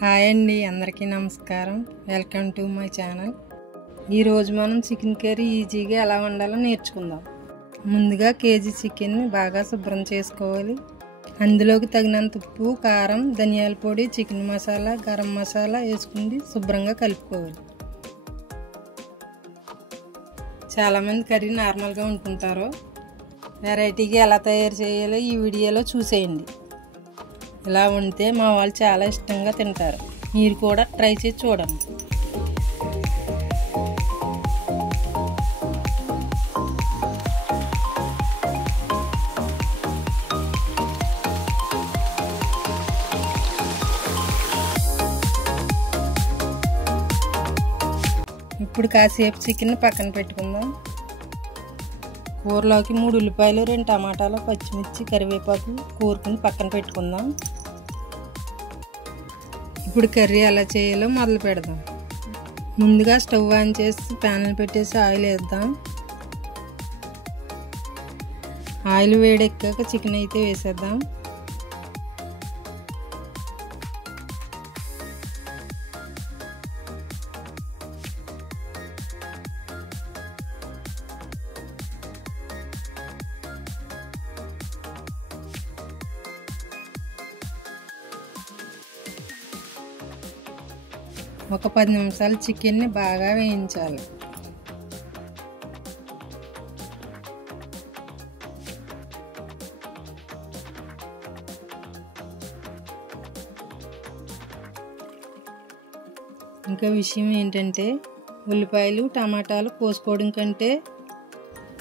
Hi అండి, అందరికీ నమస్కారం. Welcome to my channel. ఈరోజు మనం చికెన్ కర్రీ ఈజీగా ఎలా వండాలో నేర్చుకుందాం. ముందుగా కేజీ చికెన్ని బాగా శుభ్రం చేసుకోవాలి. అందులోకి తగినంత ఉప్పు, కారం, ధనియాల పొడి, చికెన్ మసాలా, గరం మసాలా వేసుకుని శుభ్రంగా కలుపుకోవాలి. చాలామంది కర్రీ నార్మల్గా వండుకుంటారు. వెరైటీగా ఎలా తయారు చేయాలో ఈ వీడియోలో చూసేయండి. ఇలా వండితే మా వాళ్ళు చాలా ఇష్టంగా తింటారు. మీరు కూడా ట్రై చేసి చూడండి. ఇప్పుడు కాసేపు చికెన్ పక్కన పెట్టుకుందాం. కూరలోకి 3 ఉల్లిపాయలు, 2 టమాటాలు, పచ్చిమిర్చి, కరివేపాకు కూరుకుని పక్కన పెట్టుకుందాం. ఇప్పుడు కర్రీ ఎలా చేయాలో మొదలు పెడదాం. ముందుగా స్టవ్ ఆన్ చేసి ప్యాన్ పెట్టేసి ఆయిల్ వేద్దాం. ఆయిల్ వేడెక్కాక చికెన్ అయితే వేసేద్దాం. ఒక 10 నిమిషాలు చికెన్ని బాగా వేయించాలి. ఇంకా విషయం ఏంటంటే, ఉల్లిపాయలు, టమాటాలు కోసుకోవడం కంటే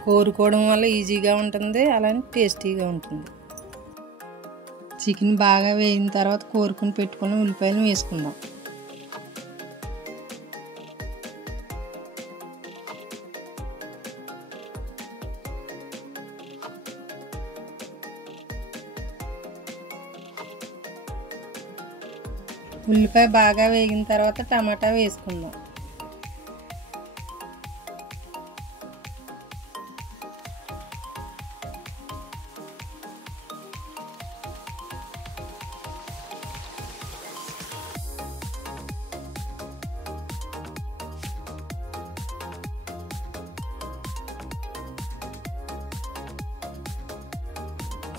కోరుకోవడం వల్ల ఈజీగా ఉంటుంది, అలానే టేస్టీగా ఉంటుంది. చికెన్ బాగా వేగిన తర్వాత కోరుకుని పెట్టుకుని ఉల్లిపాయలు వేసుకుందాం. ఉల్లిపాయ బాగా వేగిన తర్వాత టమాటా వేసుకుందాం.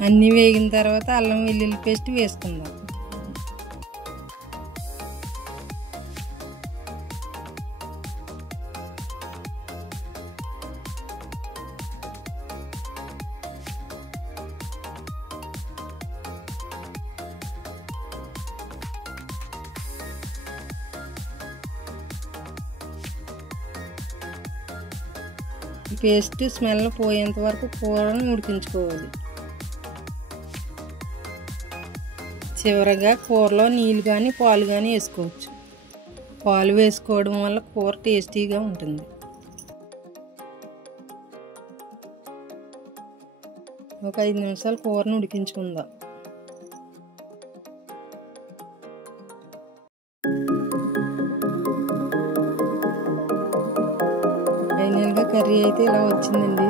అన్నీ వేగిన తర్వాత అల్లం వెల్లుల్లి పేస్ట్ వేసుకుందాం. పేస్ట్ స్మెల్ పోయేంత వరకు కూరను ఉడికించుకోవాలి. చివరగా కూరలో నీళ్ళు కానీ పాలు కానీ వేసుకోవచ్చు. పాలు వేసుకోవడం వల్ల కూర టేస్టీగా ఉంటుంది. ఒక 5 నిమిషాలు కూరను ఉడికించుకుందాం. ఫైనల్గా కర్రీ అయితే ఇలా వచ్చిందండి.